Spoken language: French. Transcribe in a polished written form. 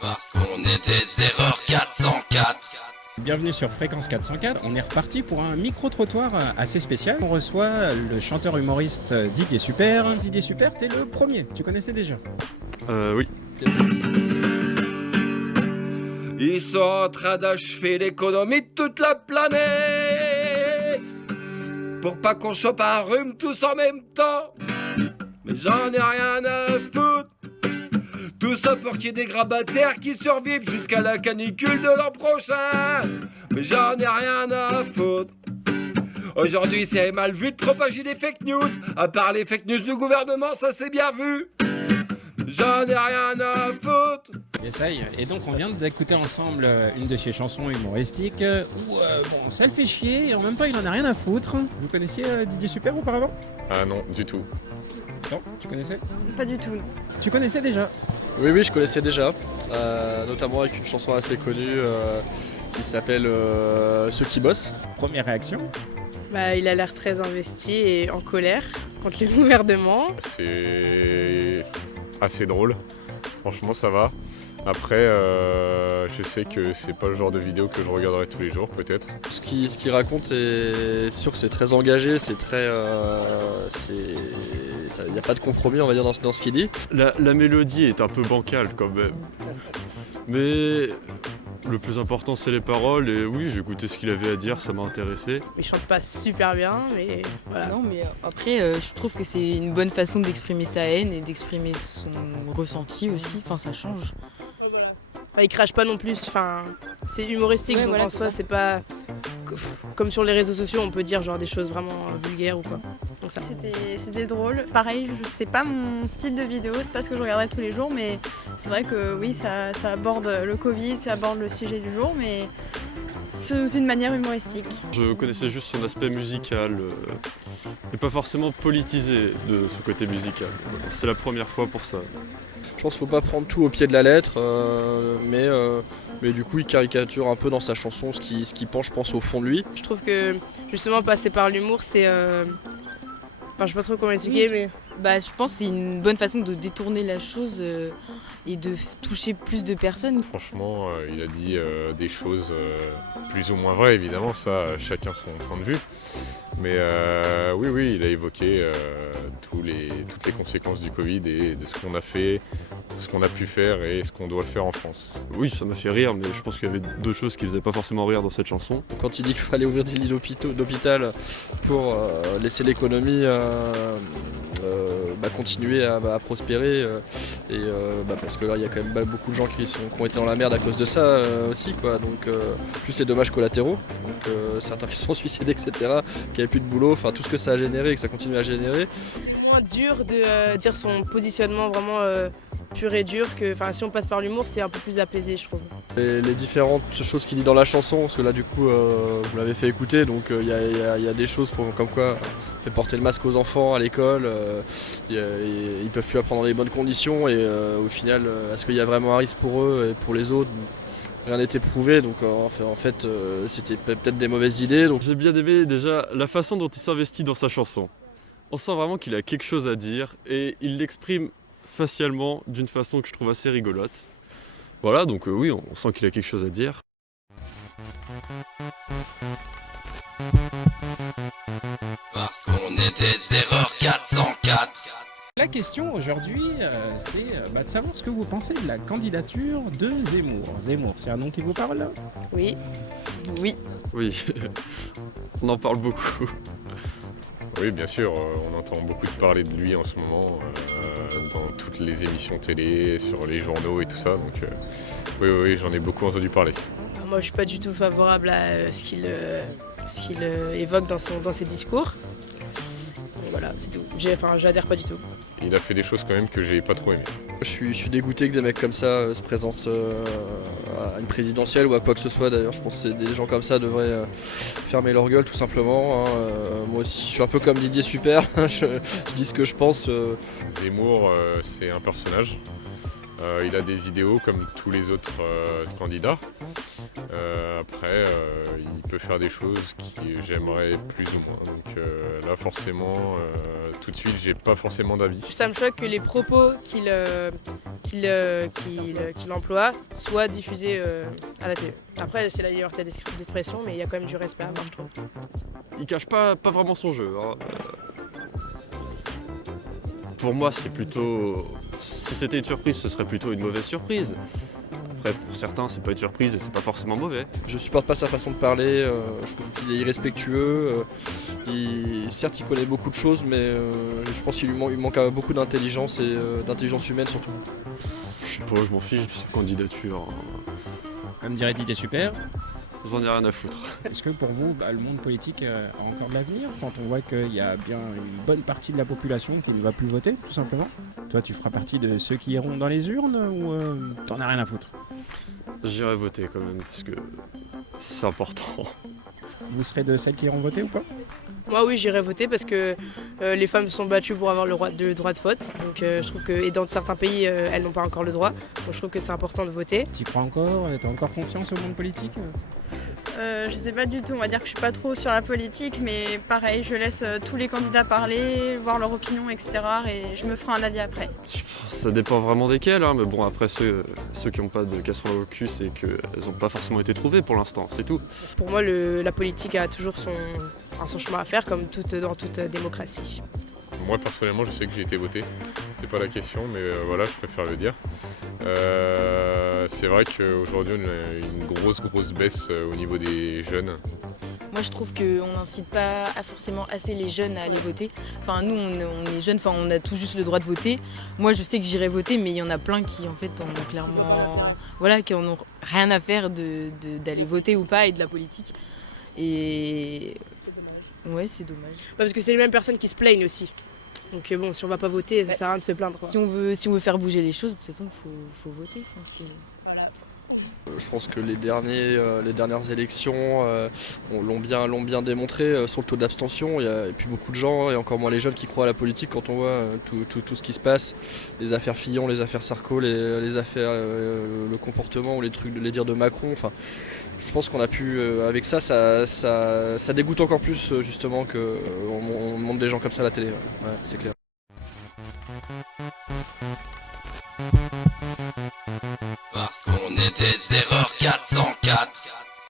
Parce qu'on est des erreurs 404. Bienvenue sur Fréquence 404, on est reparti pour un micro-trottoir assez spécial. On reçoit le chanteur humoriste Didier Super. Didier Super, t'es le premier, tu connaissais déjà? Oui. Ils sont en train d'achever l'économie de toute la planète pour pas qu'on chope un rhume tous en même temps. Mais j'en ai rien à foutre. Tout ça pour qu'il y ait des grabataires qui survivent jusqu'à la canicule de l'an prochain. Mais j'en ai rien à foutre. Aujourd'hui c'est mal vu de propager des fake news. À part les fake news du gouvernement, ça c'est bien vu. J'en ai rien à foutre. Essaye. Et donc on vient d'écouter ensemble une de ses chansons humoristiques où bon, ça le fait chier et en même temps il en a rien à foutre. Vous connaissiez Didier Super auparavant? Ah non, du tout. Non, tu connaissais? Pas du tout, non. Tu connaissais déjà? Oui, je connaissais déjà, notamment avec une chanson assez connue qui s'appelle Ceux qui bossent. Première réaction? Bah, il a l'air très investi et en colère contre le gouvernement. C'est assez drôle. Franchement, ça va. Après, je sais que c'est pas le genre de vidéo que je regarderai tous les jours, peut-être. Ce qu'il raconte, c'est sûr que c'est très engagé, c'est très... Il n'y a pas de compromis, on va dire, dans ce qu'il dit. La mélodie est un peu bancale quand même. Mais le plus important, c'est les paroles. Et oui, j'ai écouté ce qu'il avait à dire, ça m'a intéressé. Il chante pas super bien, mais voilà. Non, mais après, je trouve que c'est une bonne façon d'exprimer sa haine et d'exprimer son ressenti aussi. Enfin, ça change. Enfin, il crache pas non plus, enfin, c'est humoristique, Ouais, donc voilà, en c'est soi, ça. c'est pas... Comme sur les réseaux sociaux, on peut dire genre des choses vraiment vulgaires ou quoi. Donc ça. C'était drôle. Pareil, c'est pas mon style de vidéo, c'est pas ce que je regarderais tous les jours, mais c'est vrai que oui, ça aborde le Covid, ça aborde le sujet du jour, mais sous une manière humoristique. Je connaissais juste son aspect musical, et pas forcément politisé de son côté musical. C'est la première fois pour ça. Je pense qu'il ne faut pas prendre tout au pied de la lettre, mais du coup il caricature un peu dans sa chanson ce qui pense, je pense, au fond de lui. Je trouve que justement passer par l'humour, c'est... Enfin, je sais pas trop comment l'expliquer, Oui, mais... Bah, je pense que c'est une bonne façon de détourner la chose et de toucher plus de personnes. Franchement, il a dit des choses plus ou moins vraies, évidemment, ça, chacun son point de vue. Mais oui, il a évoqué toutes les conséquences du Covid et de ce qu'on a fait, ce qu'on a pu faire et ce qu'on doit faire en France. Oui, ça m'a fait rire, mais je pense qu'il y avait d'autres choses qui faisaient pas forcément rire dans cette chanson. Quand il dit qu'il fallait ouvrir des lits d'hôpital pour laisser l'économie continuer à prospérer parce que là il y a quand même beaucoup de gens qui ont été dans la merde à cause de ça aussi quoi. Donc plus les dommages collatéraux, donc certains qui se sont suicidés etc, qui n'avaient plus de boulot, enfin tout ce que ça a généré et que ça continue à générer. C'est moins dur de dire son positionnement vraiment pur et dur que... Enfin, si on passe par l'humour, c'est un peu plus apaisé, je trouve. Les différentes choses qu'il dit dans la chanson, parce que là du coup vous l'avez fait écouter, donc il y a des choses comme quoi on fait porter le masque aux enfants à l'école, ils peuvent plus apprendre dans les bonnes conditions et au final est-ce qu'il y a vraiment un risque pour eux et pour les autres? Rien n'était prouvé, donc en fait c'était peut-être des mauvaises idées. Donc j'ai bien aimé déjà la façon dont il s'investit dans sa chanson. On sent vraiment qu'il a quelque chose à dire et il l'exprime facialement d'une façon que je trouve assez rigolote. Voilà, donc oui, on sent qu'il a quelque chose à dire. Parce qu'on est des erreurs 404. La question aujourd'hui, c'est de savoir ce que vous pensez de la candidature de Zemmour. Zemmour, c'est un nom qui vous parle là? Oui. Oui. Oui, on en parle beaucoup. Oui, bien sûr, on entend beaucoup parler de lui en ce moment, dans toutes les émissions télé, sur les journaux et tout ça, donc oui, j'en ai beaucoup entendu parler. Moi, je suis pas du tout favorable à ce qu'il évoque dans ses discours. Et voilà, c'est tout. J'adhère pas du tout. Il a fait des choses quand même que j'ai pas trop aimées. je suis dégoûté que des mecs comme ça se présentent à une présidentielle ou à quoi que ce soit d'ailleurs. Je pense que des gens comme ça devraient fermer leur gueule tout simplement. Moi aussi, je suis un peu comme Didier Super, je dis ce que je pense. Zemmour, c'est un personnage. Il a des idéaux comme tous les autres candidats. Après, il peut faire des choses qui j'aimerais plus ou moins. Donc là, forcément, tout de suite, j'ai pas forcément d'avis. Ça me choque que les propos qu'il emploie soient diffusés à la télé. Après, c'est la liberté d'expression, mais il y a quand même du respect à avoir, je trouve. Il cache pas vraiment son jeu. Hein. Pour moi, c'est plutôt... Si c'était une surprise, ce serait plutôt une mauvaise surprise. Après, pour certains, c'est pas une surprise et c'est pas forcément mauvais. Je supporte pas sa façon de parler, je trouve qu'il est irrespectueux. Certes, il connaît beaucoup de choses, mais je pense qu'il lui manque beaucoup d'intelligence et d'intelligence humaine surtout. Je sais pas, je m'en fiche de sa candidature. Comme dirait Didier Super, J'en ai rien à foutre. est-ce que pour vous, le monde politique a encore de l'avenir quand on voit qu'il y a bien une bonne partie de la population qui ne va plus voter, tout simplement? Toi, tu feras partie de ceux qui iront dans les urnes ou t'en as rien à foutre? J'irai voter quand même, parce que c'est important. Vous serez de celles qui iront voter ou pas? Moi, oui, j'irai voter parce que les femmes sont battues pour avoir le droit de vote. Donc, je trouve que, et dans certains pays, elles n'ont pas encore le droit. Donc, je trouve que c'est important de voter. Tu crois encore? T'as encore confiance au monde politique? Je sais pas du tout, on va dire que je suis pas trop sur la politique, mais pareil, je laisse tous les candidats parler, voir leur opinion, etc. Et je me ferai un avis après. Ça dépend vraiment desquels, hein, mais bon, après ceux qui n'ont pas de casserole au cul, c'est qu'elles n'ont pas forcément été trouvées pour l'instant, c'est tout. Pour moi, la politique a toujours son chemin à faire, comme dans toute démocratie. Moi personnellement, je sais que j'ai été voté. C'est pas la question, mais voilà, je préfère le dire. C'est vrai qu'aujourd'hui, on a une grosse baisse au niveau des jeunes. Moi, je trouve qu'on n'incite pas forcément assez les jeunes à aller voter. Enfin, nous, on est jeunes, enfin, on a tout juste le droit de voter. Moi, je sais que j'irai voter, mais il y en a plein qui, en fait, en ont clairement... Voilà, qui en ont rien à faire d'aller voter ou pas et de la politique. Et... Ouais, c'est dommage. Parce que c'est les mêmes personnes qui se plaignent aussi. Donc bon, si on va pas voter, ça sert à rien de se plaindre, quoi. Si on veut faire bouger les choses, de toute façon, faut voter. Enfin, voilà. Je pense que les dernières élections l'ont bien démontré sur le taux d'abstention. Il y a puis beaucoup de gens, et encore moins les jeunes, qui croient à la politique quand on voit tout ce qui se passe. Les affaires Fillon, les affaires Sarko, les affaires, le comportement ou les dires de Macron. Enfin, je pense qu'on a pu, avec ça dégoûte encore plus justement qu'on montre des gens comme ça à la télé. Ouais, c'est clair. Parce qu'on est des erreurs 404.